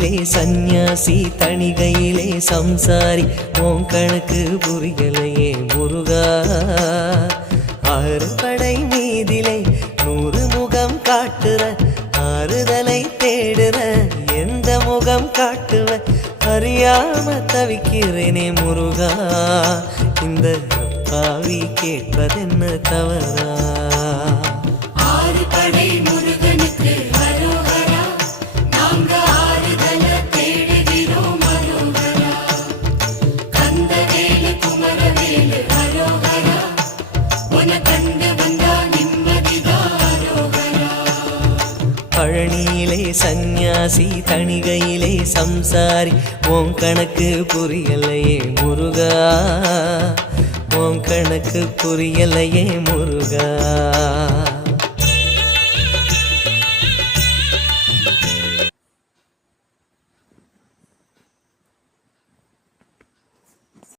பழனியிலே சந்நியாசி தணிகையிலே சம்சாரி உன் கணக்கு புரியலையே முருகா ஆறு படை மீதிலே 100 முகம் காட்டுற ஆறுதலை தேடுற எந்த முகம் காட்டுவ அறியாம தவிக்கிறேனே முருகா இந்த அப்பாவி கேட்பதென்ன தவறா ஆறு படை முருகனுக்கு அரோகரா நாங்க ஆறுதல தேடுகிறோம் அரோகரா கந்தவேலு குமரவேலு அரோகரா உன கண்டு வந்தா நிம்மதிதான் அரோகரா பழனியிலே சந்நியாசி தணிகையிலே சம்சாரி உன் கணக்கு புரியலையே முருகா உன் கணக்கு புரியலையே முருகா